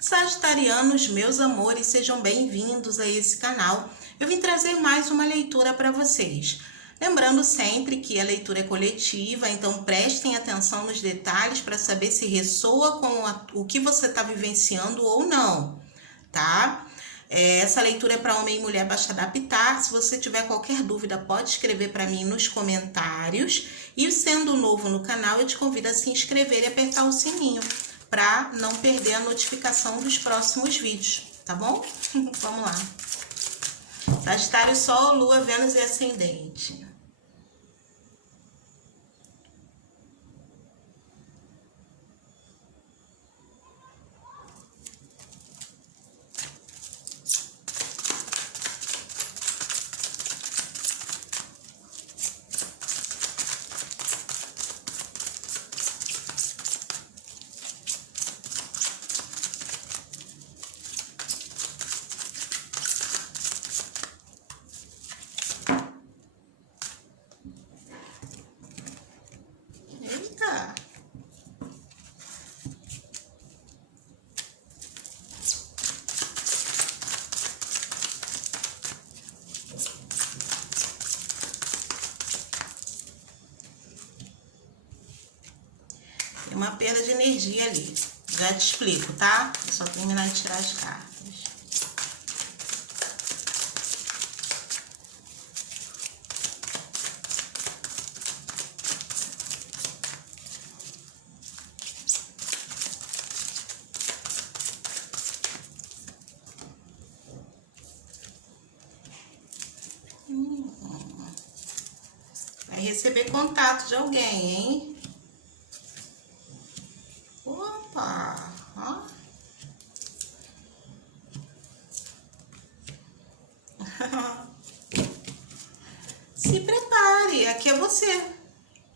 Sagitarianos, meus amores, sejam bem-vindos a esse canal. Eu vim trazer mais uma leitura para vocês. Lembrando sempre que a leitura é coletiva, então prestem atenção nos detalhes para saber se ressoa com o que você está vivenciando ou não, tá? Essa leitura é para homem e mulher, basta adaptar. Se você tiver qualquer dúvida, pode escrever para mim nos comentários. E sendo novo no canal, eu te convido a se inscrever e apertar o sininho para não perder a notificação dos próximos vídeos, tá bom? Vamos lá. Sagitário, Sol, Lua, Vênus e Ascendente. Eita! Tem uma perda de energia ali. Já te explico, tá? É só terminar de tirar as cartas. Vai receber contato de alguém, hein? Opa! Ó. Se prepare, aqui é você.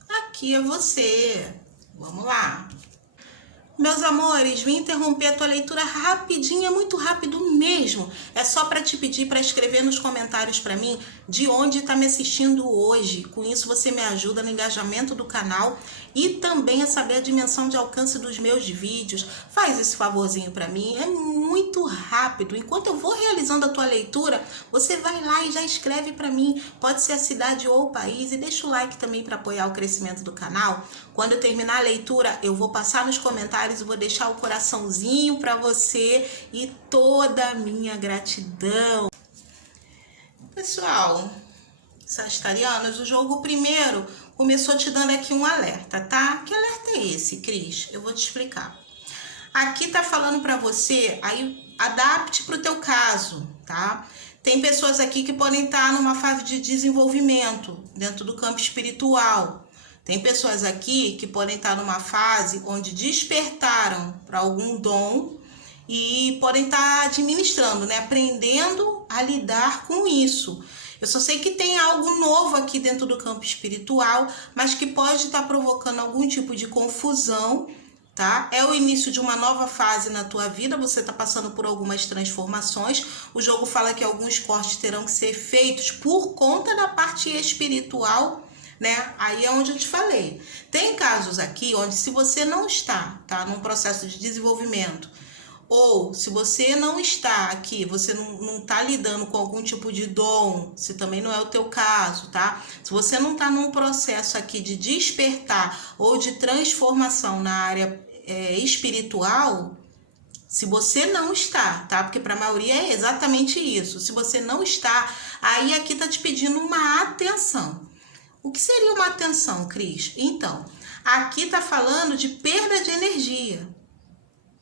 Aqui é você. Vamos lá. Meus amores, vim interromper a tua leitura rapidinho, é muito rápido mesmo. É só para te pedir para escrever nos comentários para mim de onde está me assistindo hoje. Com isso você me ajuda no engajamento do canal e também a saber a dimensão de alcance dos meus vídeos. Faz esse favorzinho para mim, é muito rápido. Enquanto eu vou realizando a tua leitura, você vai lá e já escreve para mim. Pode ser a cidade ou o país e deixa o like também para apoiar o crescimento do canal. Quando eu terminar a leitura, eu vou passar nos comentários e vou deixar o coraçãozinho para você e toda a minha gratidão. Pessoal, sagitarianos, o jogo primeiro começou te dando aqui um alerta, tá? Que alerta é esse, Cris? Eu vou te explicar. Aqui tá falando para você, aí adapte para o teu caso, tá? Tem pessoas aqui que podem estar numa fase de desenvolvimento dentro do campo espiritual. Tem pessoas aqui que podem estar numa fase onde despertaram para algum dom e podem estar administrando, né? Aprendendo a lidar com isso. Eu só sei que tem algo novo aqui dentro do campo espiritual, mas que pode estar provocando algum tipo de confusão, tá? É o início de uma nova fase na tua vida, você está passando por algumas transformações. O jogo fala que alguns cortes terão que ser feitos por conta da parte espiritual, né? Aí é onde eu te falei. Tem casos aqui onde se você não está, tá, num processo de desenvolvimento, ou se você não está aqui, você não está lidando com algum tipo de dom, se também não é o teu caso, tá? Se você não está num processo aqui de despertar ou de transformação na área espiritual, se você não está, tá? Porque para a maioria é exatamente isso. Se você não está, aí aqui tá te pedindo uma atenção. O que seria uma atenção, Cris? Então, aqui tá falando de perda de energia,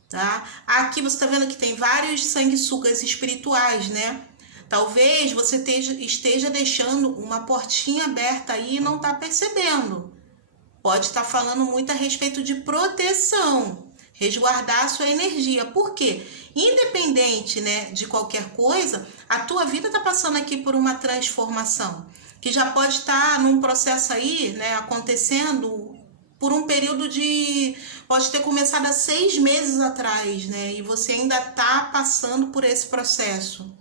tá? Aqui você tá vendo que tem vários sanguessugas espirituais, né? Talvez você esteja deixando uma portinha aberta aí e não tá percebendo. Pode estar falando muito a respeito de proteção, resguardar a sua energia. Por quê? Independente, né, de qualquer coisa, a tua vida tá passando aqui por uma transformação, que já pode estar num processo aí, né, acontecendo por um período de... pode ter começado há 6 meses atrás, né, e você ainda está passando por esse processo.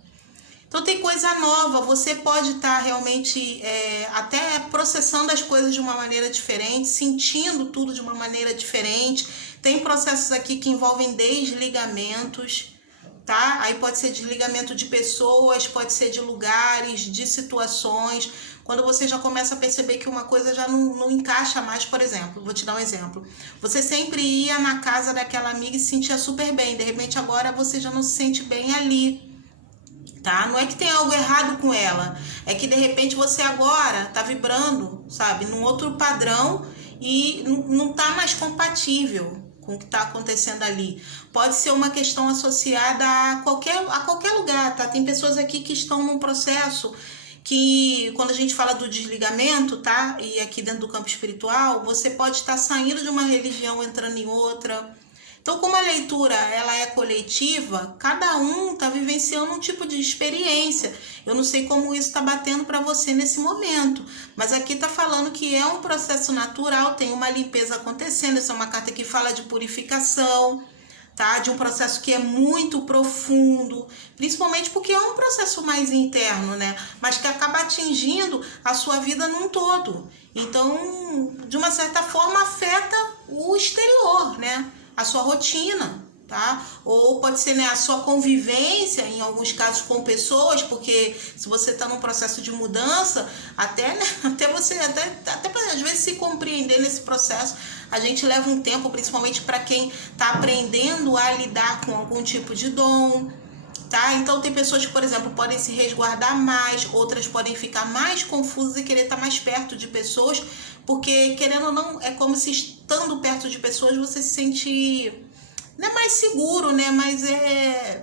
Então tem coisa nova, você pode estar realmente até processando as coisas de uma maneira diferente, sentindo tudo de uma maneira diferente. Tem processos aqui que envolvem desligamentos, tá? Aí pode ser desligamento de pessoas, pode ser de lugares, de situações. Quando você já começa a perceber que uma coisa já não encaixa mais, por exemplo, vou te dar um exemplo. Você sempre ia na casa daquela amiga e se sentia super bem, de repente agora você já não se sente bem ali. Tá? Não é que tem algo errado com ela, é que de repente você agora tá vibrando, sabe, num outro padrão e não tá mais compatível com o que tá acontecendo ali. Pode ser uma questão associada a qualquer lugar, tá? Tem pessoas aqui que estão num processo que, quando a gente fala do desligamento, tá? E aqui dentro do campo espiritual, você pode estar saindo de uma religião, entrando em outra. Então, como a leitura ela é coletiva, cada um está vivenciando um tipo de experiência. Eu não sei como isso está batendo para você nesse momento, mas aqui está falando que é um processo natural, tem uma limpeza acontecendo. Essa é uma carta que fala de purificação, tá? De um processo que é muito profundo, principalmente porque é um processo mais interno, né? Mas que acaba atingindo a sua vida num todo. Então, de uma certa forma, afeta o exterior, né? A sua rotina, tá? Ou pode ser, né, a sua convivência, em alguns casos, com pessoas, porque se você está num processo de mudança, até, né, até pra, às vezes, se compreender nesse processo, a gente leva um tempo, principalmente para quem está aprendendo a lidar com algum tipo de dom, tá? Então tem pessoas que, por exemplo, podem se resguardar mais, outras podem ficar mais confusas e querer estar mais perto de pessoas, porque, querendo ou não, é como se estando perto de pessoas você se sente, não é mais seguro, né? Mas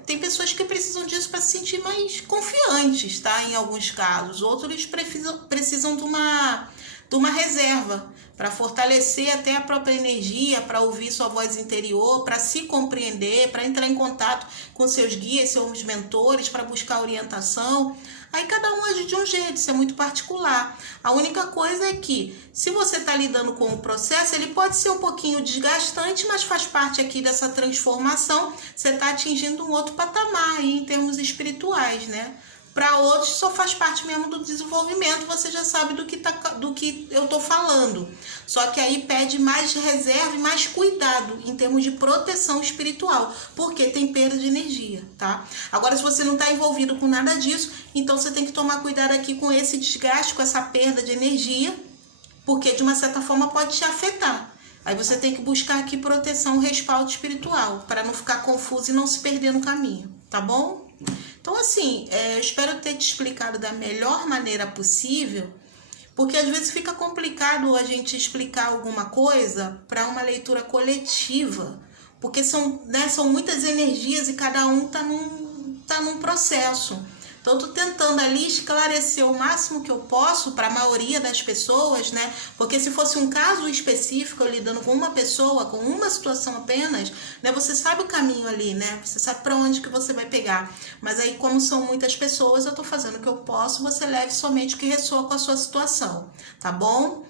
tem pessoas que precisam disso para se sentir mais confiantes, tá? Em alguns casos. Outros precisam de uma reserva para fortalecer até a própria energia, para ouvir sua voz interior, para se compreender, para entrar em contato com seus guias, seus mentores, para buscar orientação. Aí cada um age de um jeito, isso é muito particular. A única coisa é que, se você está lidando com o processo, ele pode ser um pouquinho desgastante, mas faz parte aqui dessa transformação. Você está atingindo um outro patamar aí, em termos espirituais, né? Para outros só faz parte mesmo do desenvolvimento, você já sabe do que eu estou falando. Só que aí pede mais reserva e mais cuidado em termos de proteção espiritual, porque tem perda de energia, tá? Agora, se você não está envolvido com nada disso, então você tem que tomar cuidado aqui com esse desgaste, com essa perda de energia, porque de uma certa forma pode te afetar. Aí você tem que buscar aqui proteção, respaldo espiritual, para não ficar confuso e não se perder no caminho, tá bom? Então, assim, eu espero ter te explicado da melhor maneira possível, porque às vezes fica complicado a gente explicar alguma coisa para uma leitura coletiva, porque são muitas energias e cada um tá num processo. Então, eu tô tentando ali esclarecer o máximo que eu posso para a maioria das pessoas, né? Porque se fosse um caso específico, eu lidando com uma pessoa, com uma situação apenas, né? Você sabe o caminho ali, né? Você sabe para onde que você vai pegar. Mas aí, como são muitas pessoas, eu tô fazendo o que eu posso, você leve somente o que ressoa com a sua situação, tá bom?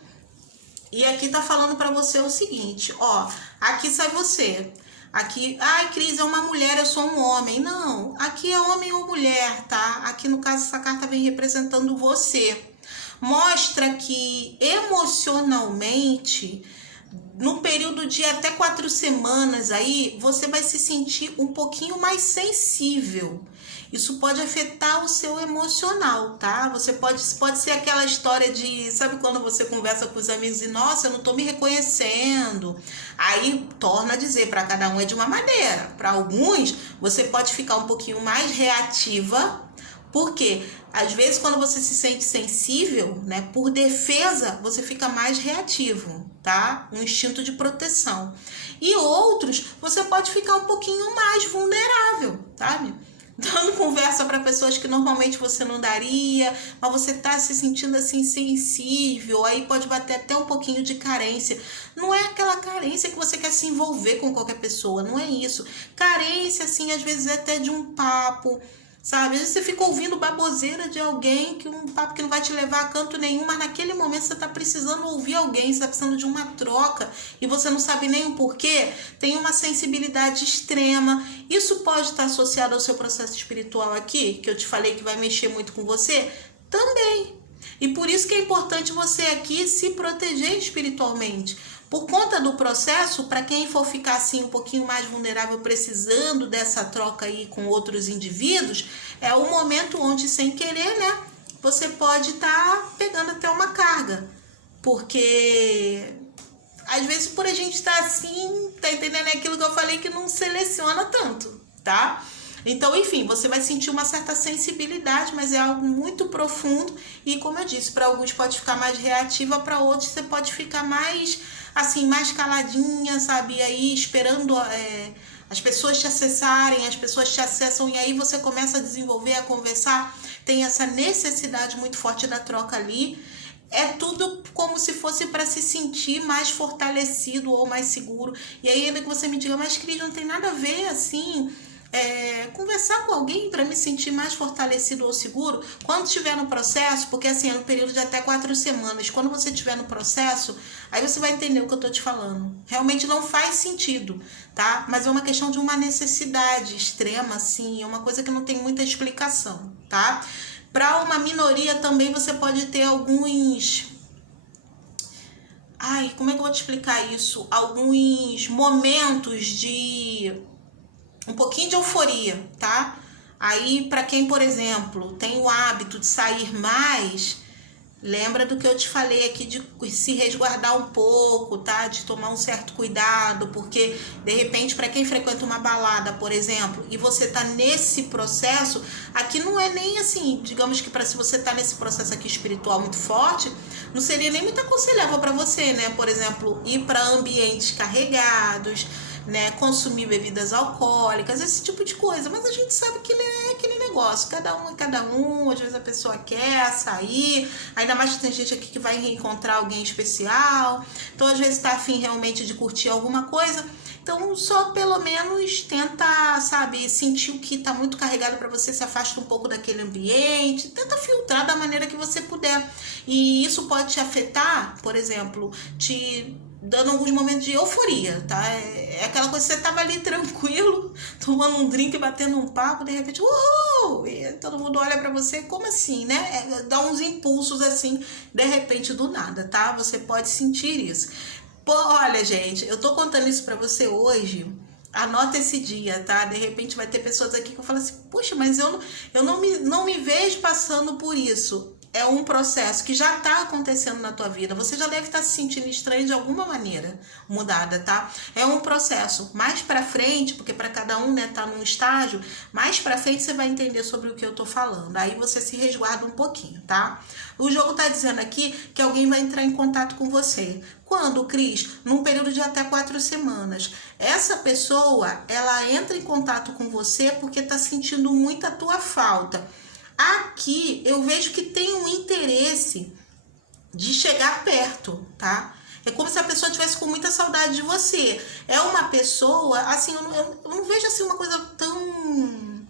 E aqui tá falando para você o seguinte, ó, aqui sai você. Aqui, ai, Cris, é uma mulher, eu sou um homem. Não, aqui é homem ou mulher, tá? Aqui, no caso, essa carta vem representando você. Mostra que emocionalmente, no período de até 4 semanas aí, você vai se sentir um pouquinho mais sensível. Isso pode afetar o seu emocional, tá? Você pode ser aquela história de, sabe quando você conversa com os amigos e, nossa, eu não tô me reconhecendo. Aí torna a dizer, para cada um é de uma maneira. Para alguns, você pode ficar um pouquinho mais reativa, porque às vezes quando você se sente sensível, né, por defesa, você fica mais reativo, tá? Um instinto de proteção. E outros, você pode ficar um pouquinho mais vulnerável, sabe? Dando conversa para pessoas que normalmente você não daria, mas você tá se sentindo assim sensível, aí pode bater até um pouquinho de carência. Não é aquela carência que você quer se envolver com qualquer pessoa, não é isso. Carência, assim, às vezes é até de um papo, sabe? Às vezes você fica ouvindo baboseira de alguém, que um papo que não vai te levar a canto nenhum, mas naquele momento você tá precisando ouvir alguém, você tá precisando de uma troca e você não sabe nem o porquê, tem uma sensibilidade extrema. Isso pode estar associado ao seu processo espiritual aqui, que eu te falei que vai mexer muito com você? Também. E por isso que é importante você aqui se proteger espiritualmente. Por conta do processo, para quem for ficar assim um pouquinho mais vulnerável, precisando dessa troca aí com outros indivíduos, é o momento onde, sem querer, né, você pode estar pegando até uma carga. Porque às vezes por a gente estar assim, tá entendendo? É aquilo que eu falei que não seleciona tanto, tá? Então, enfim, você vai sentir uma certa sensibilidade, mas é algo muito profundo e, como eu disse, para alguns pode ficar mais reativa, para outros você pode ficar mais, assim, mais caladinha, sabe? E aí esperando as pessoas te acessarem, as pessoas te acessam e aí você começa a desenvolver, a conversar, tem essa necessidade muito forte da troca ali. É tudo como se fosse para se sentir mais fortalecido ou mais seguro. E aí ainda que você me diga, mas Cris, não tem nada a ver, assim... conversar com alguém para me sentir mais fortalecido ou seguro quando estiver no processo, porque assim é um período de até 4 semanas. Quando você estiver no processo, aí você vai entender o que eu tô te falando. Realmente não faz sentido, tá? Mas é uma questão de uma necessidade extrema, assim, é uma coisa que não tem muita explicação, tá? Para uma minoria também você pode ter alguns... Ai, como é que eu vou te explicar isso? Alguns momentos de... um pouquinho de euforia, tá? Aí, para quem, por exemplo, tem o hábito de sair mais, lembra do que eu te falei aqui de se resguardar um pouco, tá? De tomar um certo cuidado, porque, de repente, para quem frequenta uma balada, por exemplo, e você tá nesse processo, aqui não é nem assim, digamos que para se você tá nesse processo aqui espiritual muito forte, não seria nem muito aconselhável para você, né? Por exemplo, ir para ambientes carregados, né, consumir bebidas alcoólicas, esse tipo de coisa, mas a gente sabe que é aquele negócio, cada um é cada um, às vezes a pessoa quer sair, ainda mais que tem gente aqui que vai reencontrar alguém especial, então às vezes tá afim realmente de curtir alguma coisa, então só pelo menos tenta, sabe, sentir o que tá muito carregado para você, se afasta um pouco daquele ambiente, tenta filtrar da maneira que você puder, e isso pode te afetar, por exemplo, te dando alguns momentos de euforia, tá? É aquela coisa que você tava ali tranquilo, tomando um drink, batendo um papo, de repente, uhul! E todo mundo olha pra você, como assim, né? Dá uns impulsos assim, de repente, do nada, tá? Você pode sentir isso. Pô, olha, gente, eu tô contando isso pra você hoje, anota esse dia, tá? De repente vai ter pessoas aqui que eu falo assim, poxa, mas eu não me vejo passando por isso. É um processo que já está acontecendo na tua vida. Você já deve estar se sentindo estranho de alguma maneira, mudada, tá? É um processo. Mais para frente, porque para cada um, né, tá num estágio, mais para frente você vai entender sobre o que eu tô falando. Aí você se resguarda um pouquinho, tá? O jogo tá dizendo aqui que alguém vai entrar em contato com você. Quando, Cris? Num período de até 4 semanas. Essa pessoa, ela entra em contato com você porque tá sentindo muito a tua falta. Aqui eu vejo que tem um interesse de chegar perto, tá? É como se a pessoa tivesse com muita saudade de você. É uma pessoa, assim, eu não vejo assim uma coisa tão...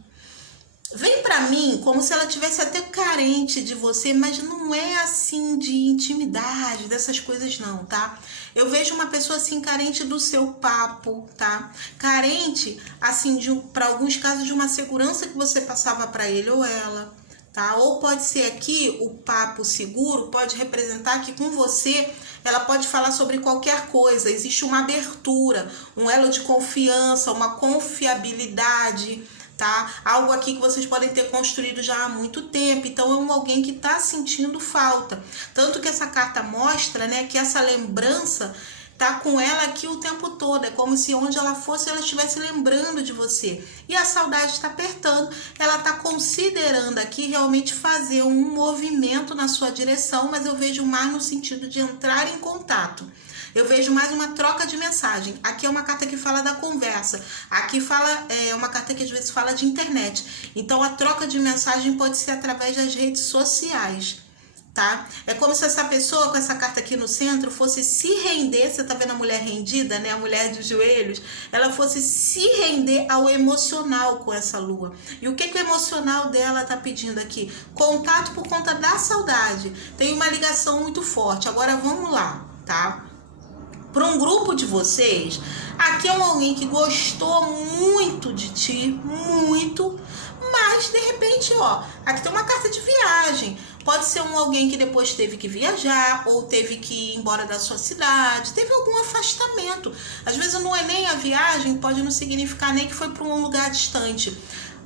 Vem pra mim como se ela tivesse até carente de você, mas não é assim de intimidade, dessas coisas não, tá? Eu vejo uma pessoa assim carente do seu papo, tá? Carente, assim, para alguns casos de uma segurança que você passava para ele ou ela, tá? Ou pode ser aqui o papo seguro, pode representar que com você ela pode falar sobre qualquer coisa, existe uma abertura, um elo de confiança, uma confiabilidade, tá? Algo aqui que vocês podem ter construído já há muito tempo, então é alguém que está sentindo falta. Tanto que essa carta mostra, né, que essa lembrança tá com ela aqui o tempo todo, é como se onde ela fosse, ela estivesse lembrando de você. E a saudade está apertando, ela tá considerando aqui realmente fazer um movimento na sua direção, mas eu vejo mais no sentido de entrar em contato. Eu vejo mais uma troca de mensagem. Aqui é uma carta que fala da conversa. Aqui fala, é uma carta que às vezes fala de internet. Então a troca de mensagem pode ser através das redes sociais, tá? É como se essa pessoa com essa carta aqui no centro fosse se render, você tá vendo a mulher rendida, né? A mulher de joelhos, ela fosse se render ao emocional com essa lua. E o que o emocional dela tá pedindo aqui? Contato por conta da saudade. Tem uma ligação muito forte. Agora vamos lá, tá? Para um grupo de vocês, aqui é alguém que gostou muito de ti, muito, mas de repente, ó, aqui tem uma carta de viagem. Pode ser alguém que depois teve que viajar ou teve que ir embora da sua cidade, teve algum afastamento. Às vezes não é nem a viagem, pode não significar nem que foi para um lugar distante.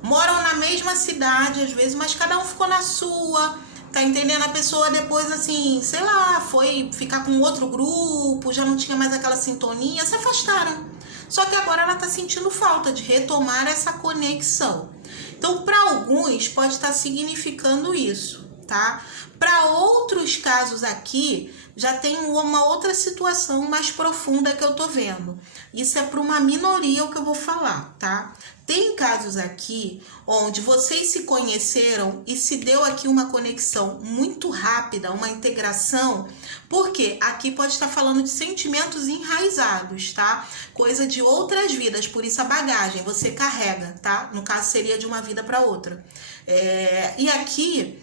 Moram na mesma cidade, às vezes, mas cada um ficou na sua. Tá entendendo? A pessoa depois, assim, sei lá, foi ficar com outro grupo, já não tinha mais aquela sintonia, se afastaram. Só que agora ela tá sentindo falta de retomar essa conexão. Então, para alguns, pode estar significando isso, tá? Para outros casos aqui, já tem uma outra situação mais profunda que eu tô vendo. Isso é para uma minoria o que eu vou falar, tá? Tem casos aqui onde vocês se conheceram e se deu aqui uma conexão muito rápida, uma integração, porque aqui pode estar falando de sentimentos enraizados, tá? Coisa de outras vidas, por isso a bagagem você carrega, tá? No caso seria de uma vida para outra. E aqui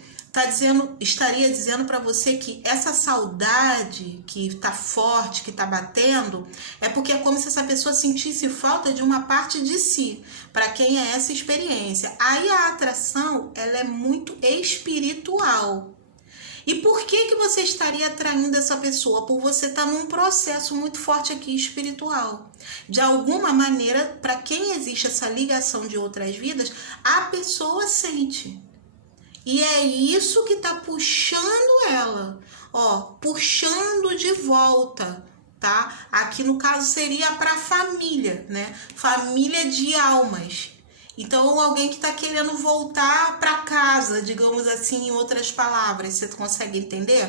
estaria dizendo para você que essa saudade que tá forte, que tá batendo, é porque é como se essa pessoa sentisse falta de uma parte de si, para quem é essa experiência. Aí a atração, ela é muito espiritual. E por que você estaria atraindo essa pessoa? Por você estar num processo muito forte aqui espiritual. De alguma maneira, para quem existe essa ligação de outras vidas, a pessoa sente. E é isso que tá puxando ela, ó, puxando de volta, tá? Aqui no caso seria para família, né? Família de almas. Então, alguém que tá querendo voltar para casa, digamos assim, em outras palavras, você consegue entender?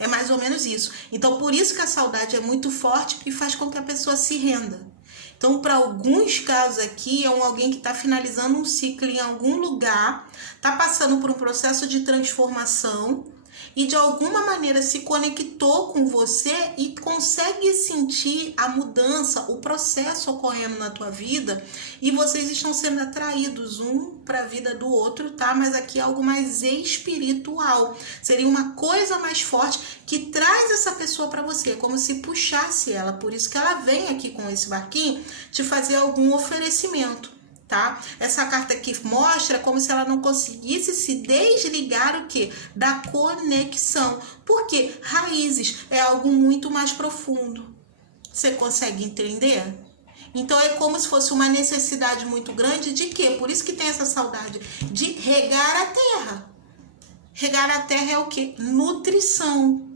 É mais ou menos isso. Então, por isso que a saudade é muito forte e faz com que a pessoa se renda. Então, para alguns casos aqui, é alguém que está finalizando um ciclo em algum lugar, está passando por um processo de transformação e de alguma maneira se conectou com você e consegue sentir a mudança, o processo ocorrendo na tua vida, e vocês estão sendo atraídos um para a vida do outro, tá? Mas aqui é algo mais espiritual. Seria uma coisa mais forte que traz essa pessoa para você, como se puxasse ela. Por isso que ela vem aqui com esse barquinho te fazer algum oferecimento. Tá? Essa carta aqui mostra como se ela não conseguisse se desligar o quê? Da conexão. Porque raízes é algo muito mais profundo. Você consegue entender? Então é como se fosse uma necessidade muito grande de quê? Por isso que tem essa saudade de regar a terra. Regar a terra é o quê? Nutrição.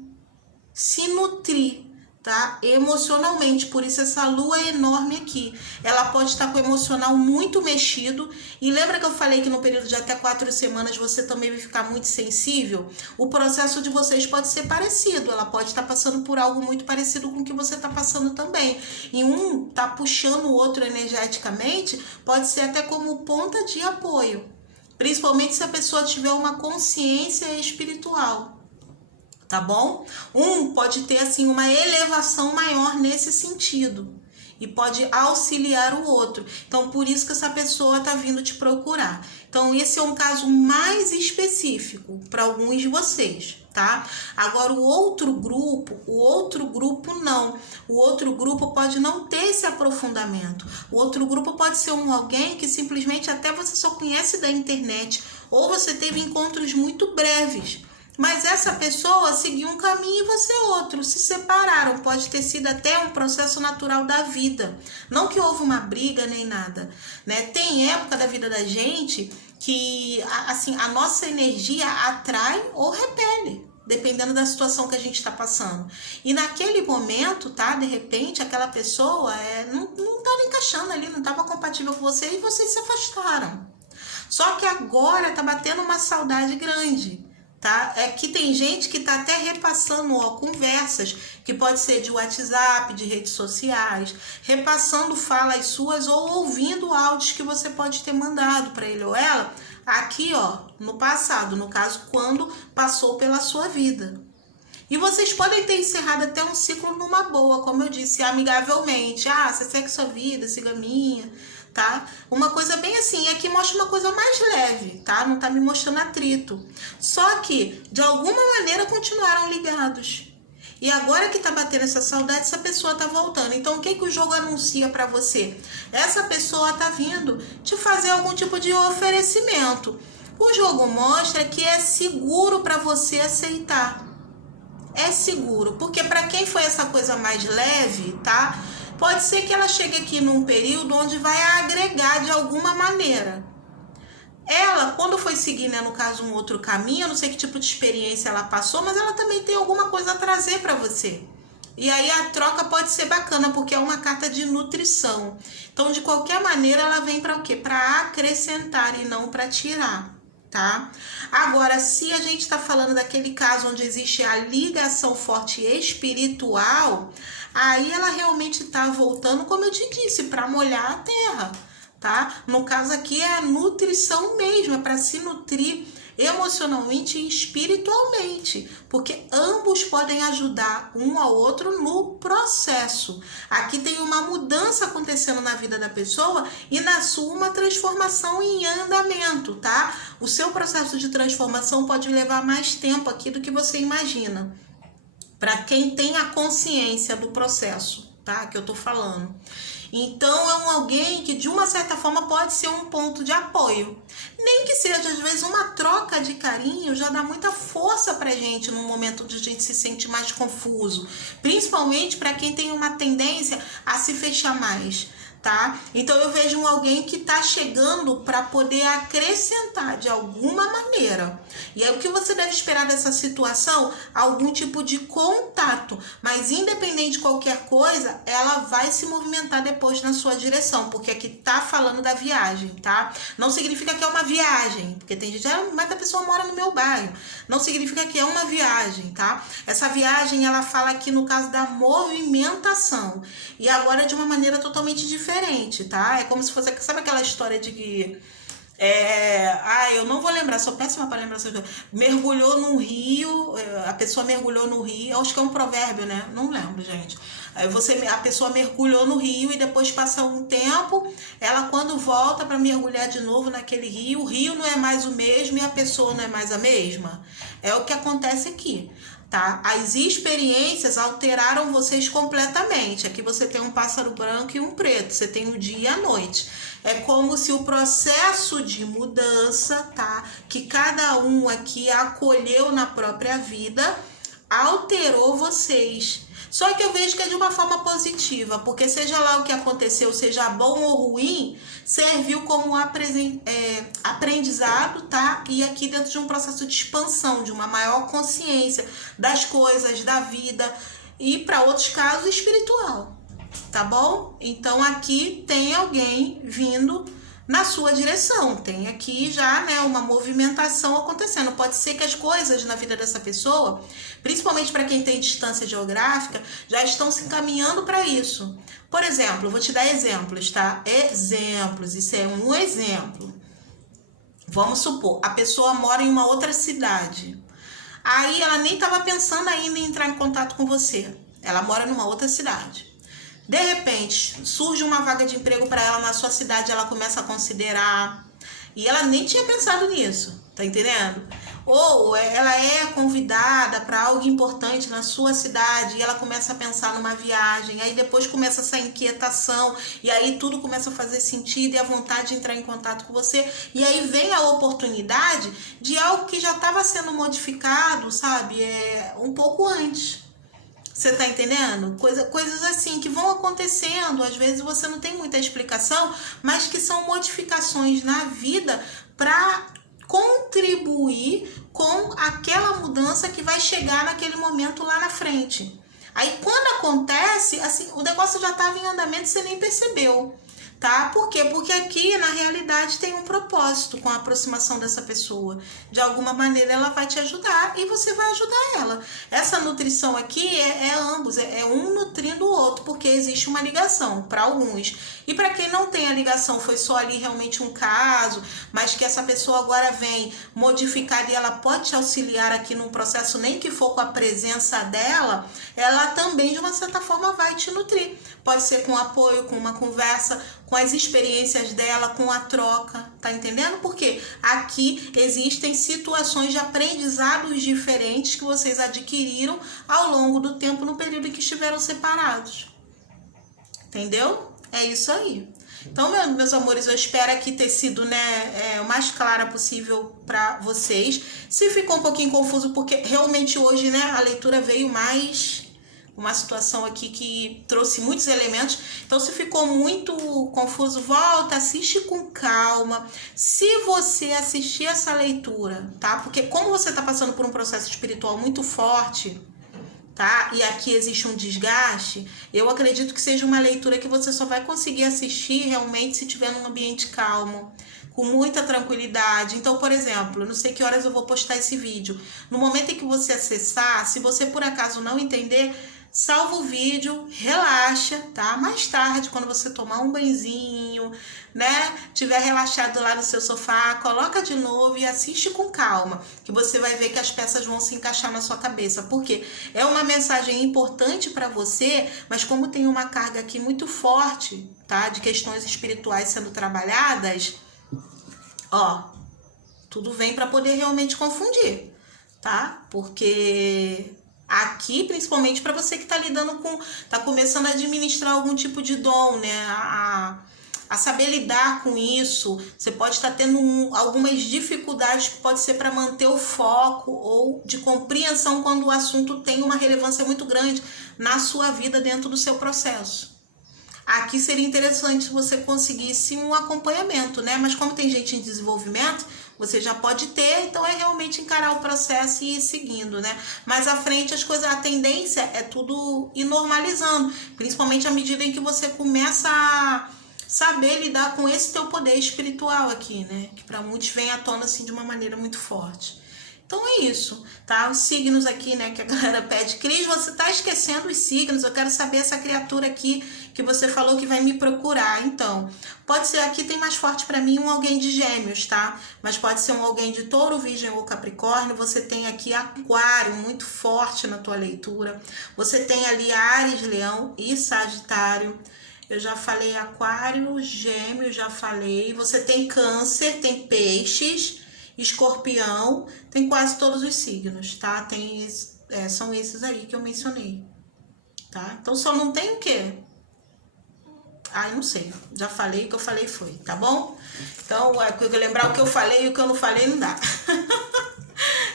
Se nutrir. Tá? Emocionalmente, por isso essa lua é enorme aqui. Ela pode estar com o emocional muito mexido. E lembra que eu falei que no período de até 4 semanas você também vai ficar muito sensível? O processo de vocês pode ser parecido. Ela pode estar passando por algo muito parecido com o que você está passando também. E um tá puxando o outro energeticamente, pode ser até como ponta de apoio. Principalmente se a pessoa tiver uma consciência espiritual. Tá bom? Um pode ter assim uma elevação maior nesse sentido e pode auxiliar o outro. Então, por isso que essa pessoa tá vindo te procurar. Então, esse é um caso mais específico para alguns de vocês, tá? Agora, o outro grupo não. O outro grupo pode não ter esse aprofundamento. O outro grupo pode ser alguém que simplesmente até você só conhece da internet ou você teve encontros muito breves. Mas essa pessoa seguiu um caminho e você outro, se separaram. Pode ter sido até um processo natural da vida. Não que houve uma briga nem nada, né? Tem época da vida da gente que assim, a nossa energia atrai ou repele, dependendo da situação que a gente está passando. E naquele momento, tá? De repente, aquela pessoa não estava encaixando ali, não estava compatível com você e vocês se afastaram. Só que agora tá batendo uma saudade grande. tá? É que tem gente que tá até repassando, ó, conversas, que pode ser de WhatsApp, de redes sociais, repassando falas suas ou ouvindo áudios que você pode ter mandado para ele ou ela, aqui, ó, no passado, no caso, quando passou pela sua vida. E vocês podem ter encerrado até um ciclo numa boa, como eu disse, amigavelmente. Ah, você segue sua vida, siga a minha, tá? Uma coisa bem assim, aqui mostra uma coisa mais leve, tá? Não tá me mostrando atrito. Só que, de alguma maneira, continuaram ligados. E agora que tá batendo essa saudade, essa pessoa tá voltando. Então, o que que o jogo anuncia pra você? Essa pessoa tá vindo te fazer algum tipo de oferecimento. O jogo mostra que é seguro pra você aceitar. É seguro, porque para quem foi essa coisa mais leve, tá? Pode ser que ela chegue aqui num período onde vai agregar de alguma maneira. Ela, quando foi seguir, né, no caso, um outro caminho, eu não sei que tipo de experiência ela passou, mas ela também tem alguma coisa a trazer para você. E aí a troca pode ser bacana, porque é uma carta de nutrição. Então, de qualquer maneira, ela vem para o quê? Para acrescentar e não para tirar. Tá? Agora, se a gente está falando daquele caso onde existe a ligação forte espiritual, aí ela realmente está voltando, como eu te disse, para molhar a terra, tá? No caso aqui é a nutrição mesmo, é para se nutrir emocionalmente e espiritualmente, porque ambos podem ajudar um ao outro no processo. Aqui tem uma mudança acontecendo na vida da pessoa e na sua uma transformação em andamento, tá? O seu processo de transformação pode levar mais tempo aqui do que você imagina, para quem tem a consciência do processo, tá? Que eu tô falando. Então, é alguém que, de uma certa forma, pode ser um ponto de apoio. Nem que seja, às vezes, uma troca de carinho já dá muita força pra gente no momento onde a gente se sente mais confuso. Principalmente para quem tem uma tendência a se fechar mais, tá? Então, eu vejo alguém que tá chegando para poder acrescentar de alguma maneira. E aí, o que você deve esperar dessa situação? Algum tipo de contato. Mas, independente de qualquer coisa, ela vai se movimentar depois na sua direção. Porque aqui tá falando da viagem, tá? Não significa que é uma viagem. Porque tem gente, mas a pessoa mora no meu bairro. Não significa que é uma viagem, tá? Essa viagem, ela fala aqui no caso da movimentação. E agora de uma maneira totalmente diferente, tá? É como se fosse, sabe aquela história de que eu não vou lembrar, sou péssima para lembrar essas coisas. Mergulhou num rio, a pessoa mergulhou no rio, acho que é um provérbio, né? Não lembro, gente. Aí a pessoa mergulhou no rio e depois passa um tempo, ela quando volta para mergulhar de novo naquele rio, o rio não é mais o mesmo e a pessoa não é mais a mesma. É o que acontece aqui. Tá? As experiências alteraram vocês completamente. Aqui você tem um pássaro branco e um preto, você tem o dia e a noite. É como se o processo de mudança, tá? Que cada um aqui acolheu na própria vida, alterou vocês. Só que eu vejo que é de uma forma positiva, porque seja lá o que aconteceu, seja bom ou ruim, serviu como aprendizado, tá? E aqui dentro de um processo de expansão, de uma maior consciência das coisas, da vida e, para outros casos, espiritual, tá bom? Então aqui tem alguém vindo na sua direção, tem aqui já, né, uma movimentação acontecendo. Pode ser que as coisas na vida dessa pessoa, principalmente para quem tem distância geográfica, já estão se encaminhando para isso. Por exemplo, vou te dar exemplos, tá? Exemplos, isso é um exemplo. Vamos supor, a pessoa mora em uma outra cidade. Aí ela nem estava pensando ainda em entrar em contato com você. Ela mora numa outra cidade. De repente, surge uma vaga de emprego para ela na sua cidade, ela começa a considerar, e ela nem tinha pensado nisso, tá entendendo? Ou ela é convidada para algo importante na sua cidade e ela começa a pensar numa viagem, aí depois começa essa inquietação, e aí tudo começa a fazer sentido e a vontade de entrar em contato com você, e aí vem a oportunidade de algo que já estava sendo modificado, sabe, um pouco antes. Você tá entendendo? Coisas assim que vão acontecendo, às vezes você não tem muita explicação, mas que são modificações na vida para contribuir com aquela mudança que vai chegar naquele momento lá na frente. Aí quando acontece, assim, o negócio já estava em andamento e você nem percebeu. tá? Por quê? Porque aqui, na realidade, tem um propósito com a aproximação dessa pessoa. De alguma maneira, ela vai te ajudar e você vai ajudar ela. Essa nutrição aqui é ambos, é um nutrindo o outro, porque existe uma ligação para alguns. E para quem não tem a ligação, foi só ali realmente um caso, mas que essa pessoa agora vem modificar e ela pode te auxiliar aqui num processo, nem que for com a presença dela, ela também, de uma certa forma, vai te nutrir. Pode ser com apoio, com uma conversa, com as experiências dela, com a troca, tá entendendo? Porque aqui existem situações de aprendizados diferentes que vocês adquiriram ao longo do tempo no período em que estiveram separados. Entendeu? É isso aí. Então, meus amores, eu espero aqui ter sido, o mais clara possível para vocês. Se ficou um pouquinho confuso, porque realmente hoje, a leitura veio mais uma situação aqui que trouxe muitos elementos. Então, se ficou muito confuso, volta, assiste com calma. Se você assistir essa leitura, tá? Porque como você está passando por um processo espiritual muito forte, tá? E aqui existe um desgaste, eu acredito que seja uma leitura que você só vai conseguir assistir realmente se tiver num ambiente calmo, com muita tranquilidade. Então, por exemplo, eu não sei que horas eu vou postar esse vídeo. No momento em que você acessar, se você por acaso não entender, salva o vídeo, relaxa, tá? Mais tarde, quando você tomar um banhozinho, tiver relaxado lá no seu sofá, coloca de novo e assiste com calma, que você vai ver que as peças vão se encaixar na sua cabeça, porque é uma mensagem importante para você, mas como tem uma carga aqui muito forte, tá? De questões espirituais sendo trabalhadas, tudo vem para poder realmente confundir, tá? Porque aqui, principalmente para você que está lidando com, está começando a administrar algum tipo de dom, a saber lidar com isso, você pode estar tendo algumas dificuldades que pode ser para manter o foco ou de compreensão quando o assunto tem uma relevância muito grande na sua vida dentro do seu processo. Aqui seria interessante se você conseguisse um acompanhamento, mas como tem gente em desenvolvimento, você já pode ter, então é realmente encarar o processo e ir seguindo, Mais à frente as coisas, a tendência é tudo ir normalizando, principalmente à medida em que você começa a saber lidar com esse teu poder espiritual aqui, que para muitos vem à tona assim de uma maneira muito forte. Então é isso, tá? Os signos aqui, que a galera pede. Cris, você tá esquecendo os signos, eu quero saber essa criatura aqui que você falou que vai me procurar. Então, pode ser, aqui tem mais forte para mim alguém de Gêmeos, tá? Mas pode ser alguém de Touro, Virgem ou Capricórnio. Você tem aqui Aquário, muito forte na tua leitura. Você tem ali Áries, Leão e Sagitário. Eu já falei Aquário, Gêmeos, já falei. Você tem Câncer, tem Peixes, Escorpião, tem quase todos os signos, tá? São esses aí que eu mencionei, tá? Então só não tem o quê? Eu não sei. Já falei, o que eu falei foi, tá bom? Então, lembrar o que eu falei e o que eu não falei não dá.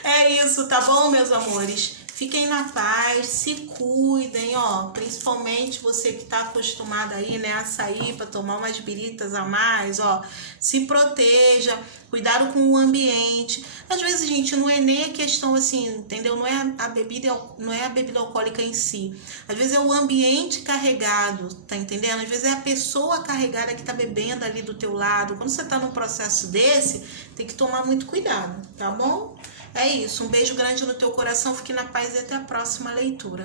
É isso, tá bom, meus amores? Fiquem na paz, se cuidem, principalmente você que tá acostumado aí, a sair para tomar umas biritas a mais, se proteja, cuidado com o ambiente. Às vezes, gente, não é nem a questão assim, entendeu? Não é a bebida alcoólica em si. Às vezes é o ambiente carregado, tá entendendo? Às vezes é a pessoa carregada que tá bebendo ali do teu lado. Quando você tá num processo desse, tem que tomar muito cuidado, tá bom? É isso, um beijo grande no teu coração, fique na paz e até a próxima leitura.